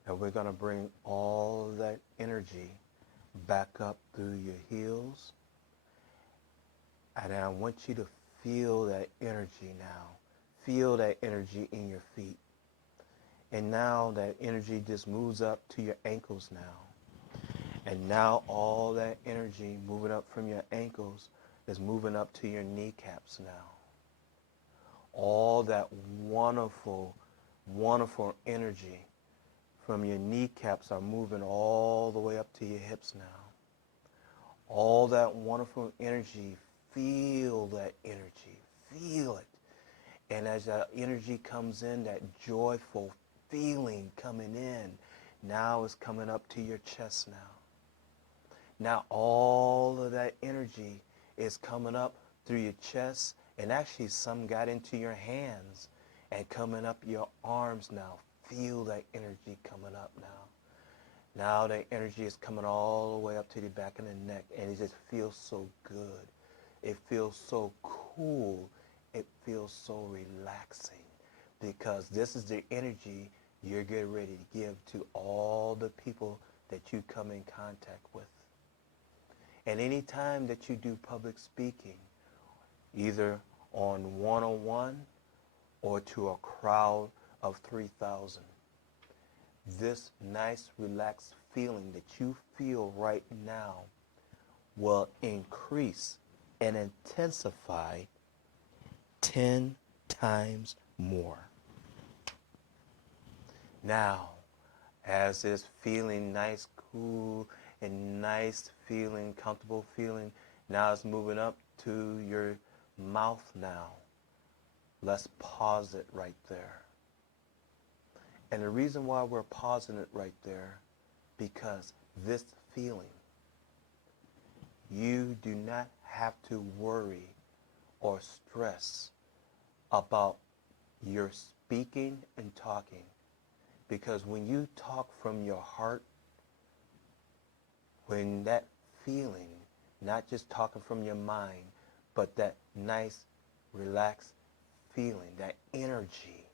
and we're going to bring all of that energy back up through your heels. And I want you to feel that energy now. Feel that energy in your feet. And now that energy just moves up to your ankles now. And now all that energy moving up from your ankles is moving up to your kneecaps now. All that wonderful, wonderful energy from your kneecaps are moving all the way up to your hips now. All that wonderful energy, feel that energy. Feel it. And as that energy comes in, that joyful feeling coming in, now is coming up to your chest now. Now all of that energy is coming up through your chest And actually some got into your hands and coming up your arms now. Feel that energy coming up now. Now that energy is coming all the way up to the back of the neck, and it just feels so good. It feels so cool. It feels so relaxing, because this is the energy you're getting ready to give to all the people that you come in contact with. And any time that you do public speaking, either on one-on-one or to a crowd of 3,000, this nice relaxed feeling that you feel right now will increase and intensify 10 times more. Now, as this feeling nice, cool, and nice feeling, comfortable feeling, now it's moving up to your mouth now. Let's pause it right there. And the reason why we're pausing it right there, because this feeling, you do not have to worry or stress about your speaking and talking. Because when you talk from your heart, when that feeling, not just talking from your mind, but that nice, relaxed feeling, that energy,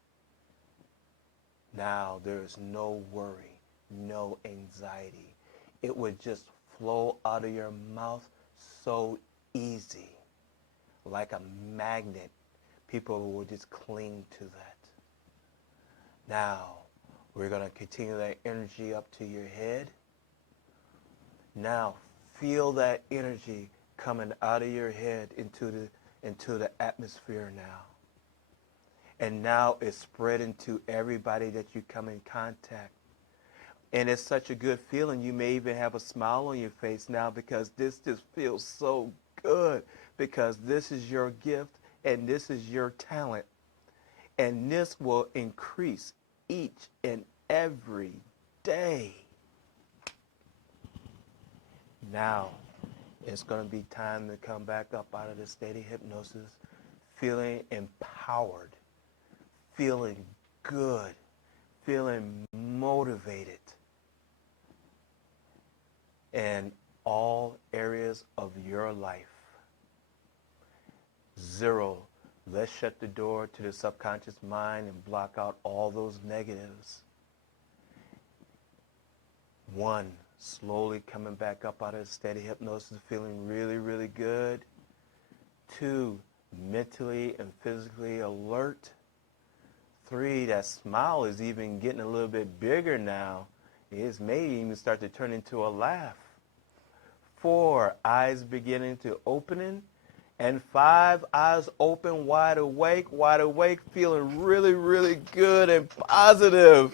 now there is no worry, no anxiety. It would just flow out of your mouth so easy, like a magnet. People will just cling to that. Now, we're going to continue that energy up to your head. Now, feel that energy coming out of your head into the atmosphere now. And now it's spreading to everybody that you come in contact. And it's such a good feeling. You may even have a smile on your face now, because this just feels so good, because this is your gift and this is your talent. And this will increase each and every day. Now, it's going to be time to come back up out of this state of hypnosis, feeling empowered, feeling good, feeling motivated in all areas of your life. 0, let's shut the door to the subconscious mind and block out all those negatives. 1, slowly coming back up out of steady hypnosis, feeling really, really good. 2, mentally and physically alert. 3, that smile is even getting a little bit bigger now. It may even start to turn into a laugh. 4, eyes beginning to opening. And 5, eyes open, wide awake, feeling really, really good and positive.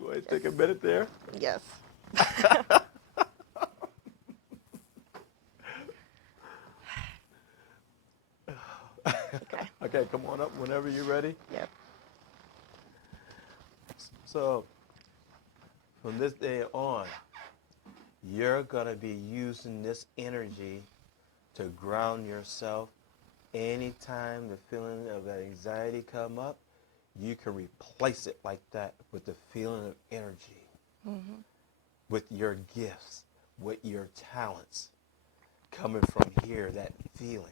Go ahead, take a minute there. Yes. Okay. Okay, come on up whenever you're ready. Yep. So, from this day on, you're going to be using this energy to ground yourself. Anytime the feeling of that anxiety come up, you can replace it like that with the feeling of energy, with your gifts, with your talents, coming from here, that feeling,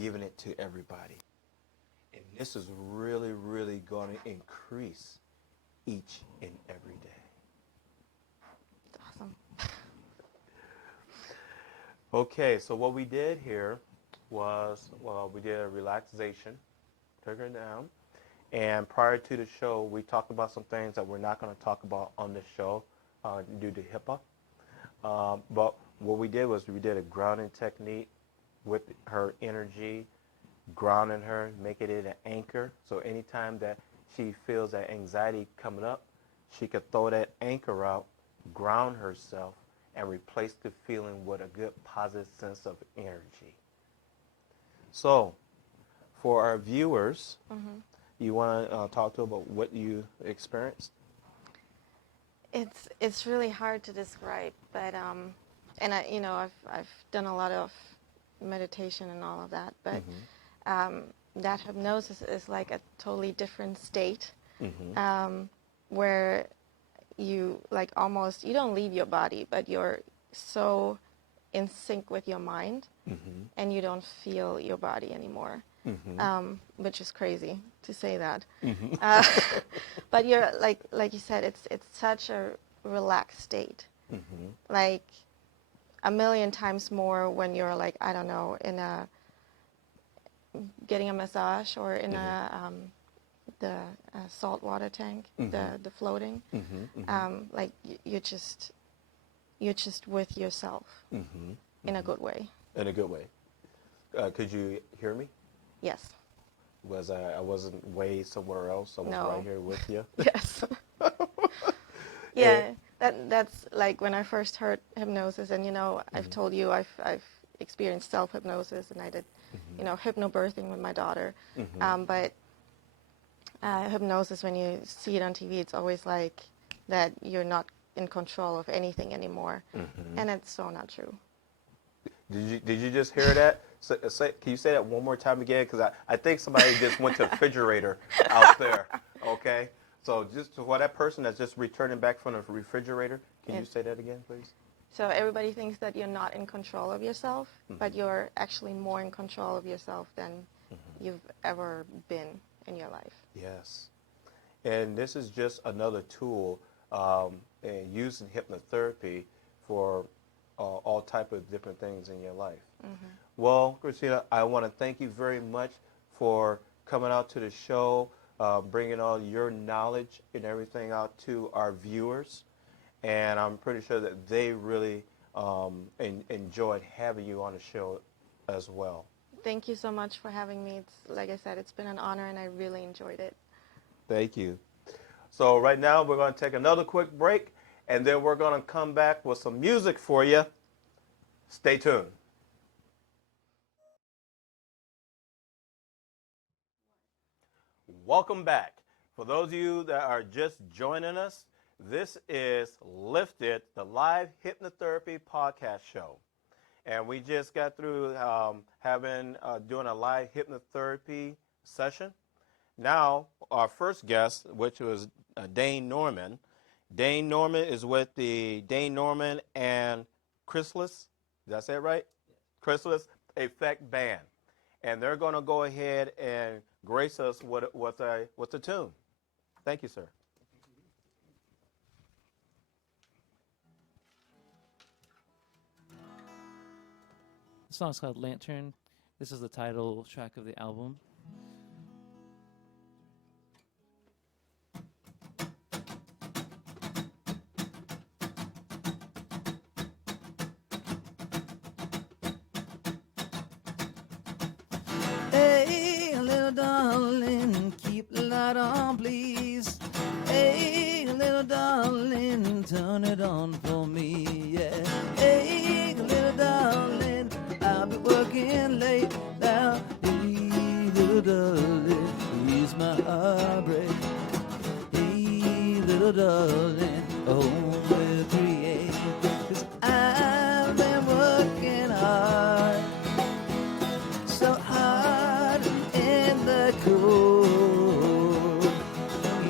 giving it to everybody. And this is really, really going to increase each and every day. Awesome. Okay, so what we did here was, well, we did a relaxation, took her down, and prior to the show, we talked about some things that we're not going to talk about on the show due to HIPAA. But what we did was we did a grounding technique with her energy, grounding her, making it an anchor. So anytime that she feels that anxiety coming up, she could throw that anchor out, ground herself, and replace the feeling with a good positive sense of energy. So, for our viewers, you want to talk to them about what you experienced? It's really hard to describe, but and I've done a lot of meditation and all of that, but that hypnosis is like a totally different state where you like almost, you don't leave your body, but you're so in sync with your mind and you don't feel your body anymore, which is crazy to say that. But you're like you said, it's such a relaxed state, like a million times more when you're like, I don't know, in a getting a massage or in the saltwater tank, the floating, like you're just with yourself in a good way. In a good way. Could you hear me? Yes. I wasn't way somewhere else. I was No. right here with you. Yes. Yeah, that's like when I first heard hypnosis, and I've told you I've experienced self-hypnosis, and I did hypnobirthing with my daughter. But hypnosis, when you see it on TV, it's always like that you're not in control of anything anymore, and it's so not true. Did you just hear that? Can you say that one more time again? Because I think somebody just went to the refrigerator out there. Okay, so just for that person that's just returning back from the refrigerator, can you say that again, please? So everybody thinks that you're not in control of yourself, but you're actually more in control of yourself than you've ever been in your life. Yes. And this is just another tool used in hypnotherapy for all type of different things in your life. Well, Christina, I want to thank you very much for coming out to the show, bringing all your knowledge and everything out to our viewers. And I'm pretty sure that they really enjoyed having you on the show as well. Thank you so much for having me. It's, like I said, it's been an honor, and I really enjoyed it. Thank you. So right now we're going to take another quick break, and then we're going to come back with some music for you. Stay tuned. Welcome back. For those of you that are just joining us, this is Lifted, the live hypnotherapy podcast show. And we just got through doing a live hypnotherapy session. Now, our first guest, which was Dane Norman. Dane Norman is with the Dane Norman and Chrysalis, did I say it right? Chrysalis Effect Band. And they're going to go ahead and grace us with a tune. Thank you, sir. The song's called Lantern. This is the title track of the album. Hey, little darling, keep the light on, please. Hey, little darling, turn it on for me, yeah. Hey, little darling, I'll be working late now. Hey, little darling, ease my heartbreak. Hey, little darling, home will create. 'Cause I've been working hard, so hard in the cold.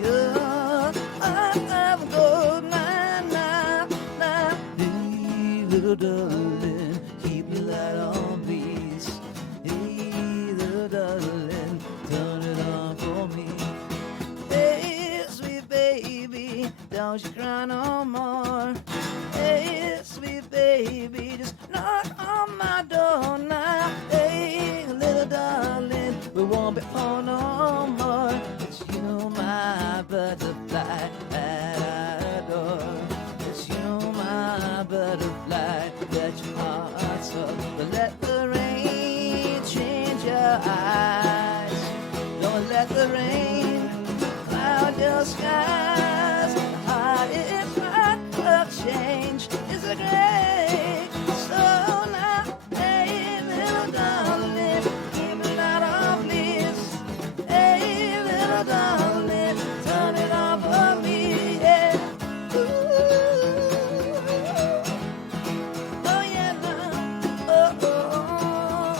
Yeah, I'm gold now. Hey, little darling, keep your light on, please. Hey, little darling, turn it on for me. Hey, sweet baby, don't you cry no more. Hey, sweet baby, just knock on my door now. Hey, little darling, we won't be home no more. It's you, my butterfly, that I adore. It's you, my butterfly, that your heart so. But let the rain change your eyes. Don't let the rain cloud your skies. Heart is right, a change is a great. So now, hey, little darling, keep it out on, please. Hey, little darling, turn it on for me, yeah. Ooh, oh yeah, now, oh, oh, oh.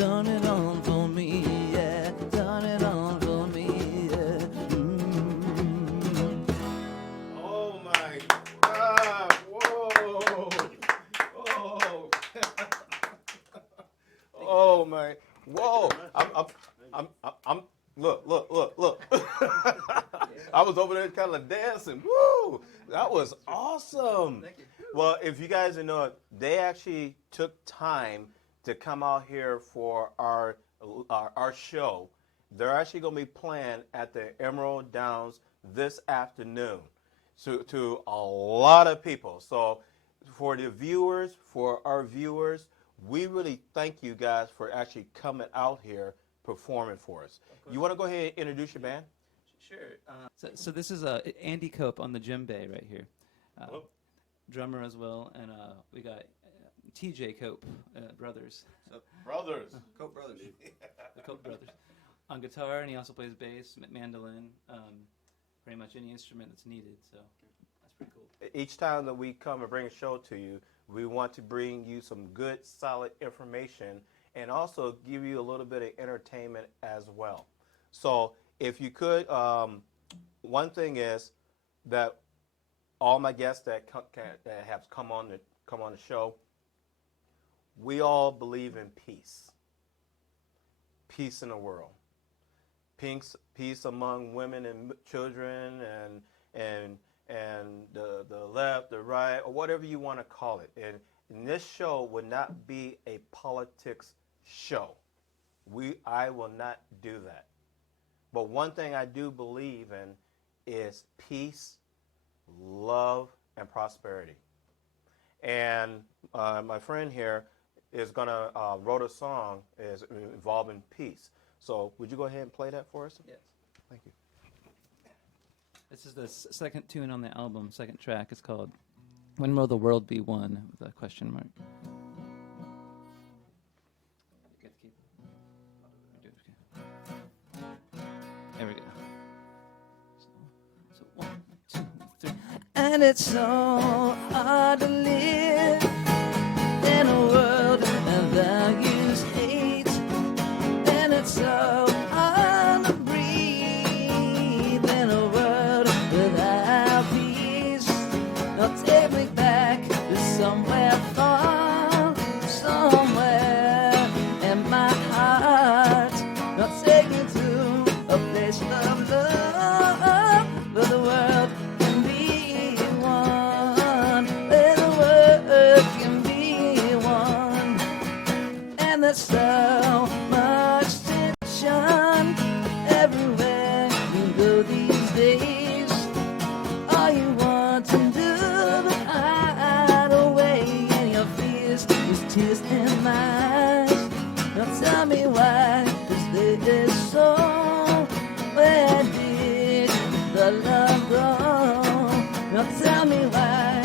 turn it on for me, yeah. Turn it on for me, yeah. Oh my God! Whoa! Oh! Oh my! Whoa! I'm. Look! I was over there kind of dancing. Woo! That was awesome. Thank you. Well, if you guys didn't know it, they actually took time to come out here for our show. They're actually going to be playing at the Emerald Downs this afternoon to a lot of people. So for the viewers, for our viewers, we really thank you guys for actually coming out here performing for us. You want to go ahead and introduce your band? Sure. So this is Andy Cope on the djembe right here, Hello. drummer as well, and we got TJ Cope brothers, Brothers. Cope Brothers. the Cope brothers, on guitar, and he also plays bass, mandolin, pretty much any instrument that's needed. So that's pretty cool. Each time that we come and bring a show to you, we want to bring you some good, solid information and also give you a little bit of entertainment as well. So if you could, one thing is that all my guests that have come on the show, we all believe in peace. Peace in the world. Peace among women and children and the left, the right, or whatever you want to call it. And this show would not be a politics show. I will not do that. But one thing I do believe in is peace, love, and prosperity. And my friend here is gonna wrote a song involving peace. So would you go ahead and play that for us? Yes. Thank you. This is the second tune on the album, second track. It's called "When Will the World Be One?" with a question mark. There we go. So 1, 2, 3. And it's so hard to live in a world that values hate. And it's so hard to breathe in a world without peace. Now take me back to somewhere far, somewhere in my heart. Now take me to a place of love where the world can be one, where the world can be one. And there's so much tension everywhere you go these days. All you want to do but hide away in your fears is tears in my eyes. Now tell me why is this so? Where did the love go? Now tell me why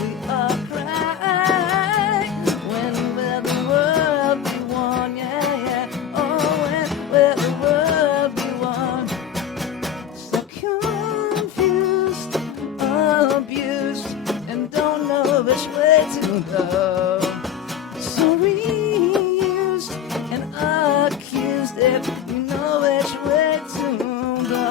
we all cry. When will the world be one? Yeah, yeah. Oh, when will the world be one? So confused, abused, and don't know which way to go. So reused and accused if you know which way to go.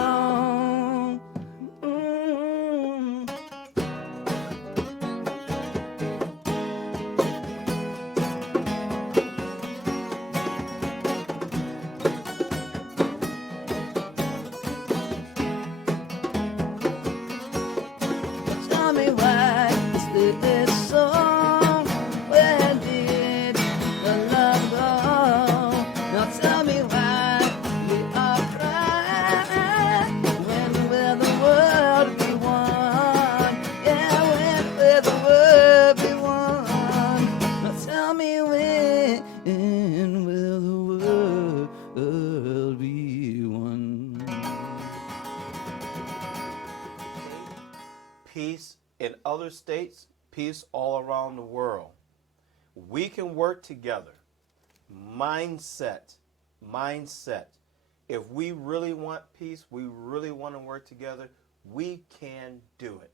Tell me why is this so? Where did the love go? Now tell me why we all cry. When will the world be one? Yeah, when will the world be one? Now tell me when will the world be one? Peace in other states, peace all around the world. We can work together. Mindset. If we really want peace, we really want to work together, we can do it.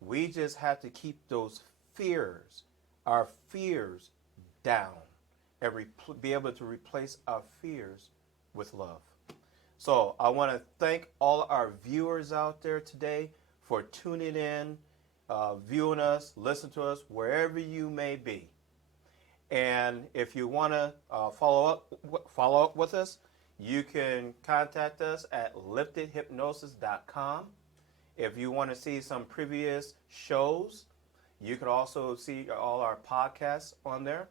We just have to keep those fears, our fears, down. and be able to replace our fears with love. So I want to thank all our viewers out there today for tuning in, viewing us, listening to us, wherever you may be. And if you want to follow up with us, you can contact us at liftedhypnosis.com. If you want to see some previous shows, you can also see all our podcasts on there.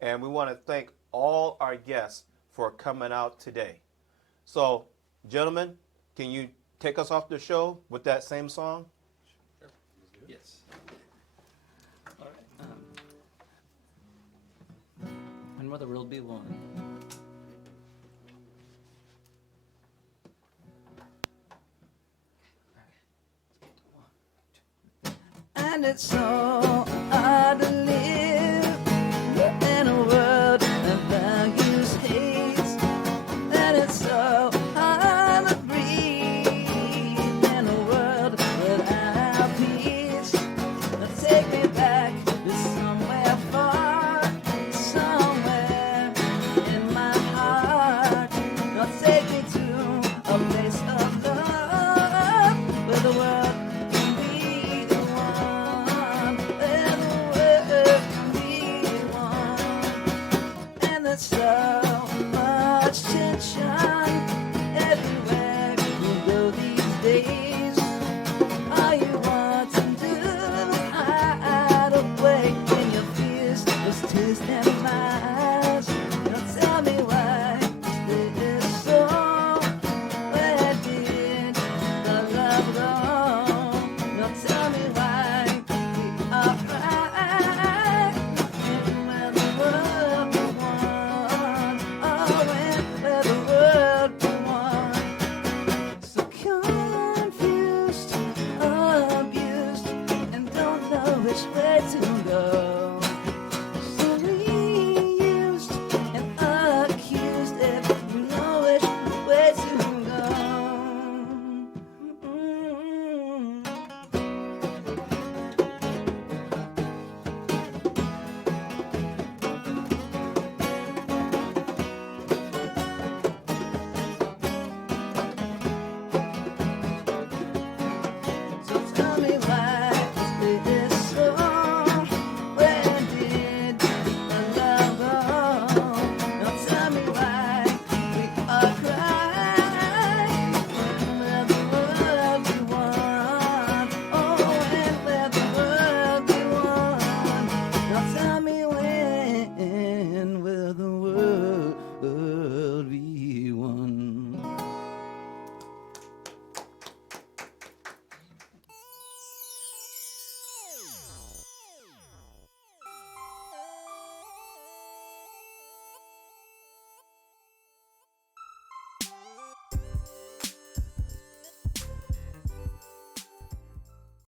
And we want to thank all our guests for coming out today. So, gentlemen, can you take us off the show with that same song? Yes. All right. When will the world be one? And it's all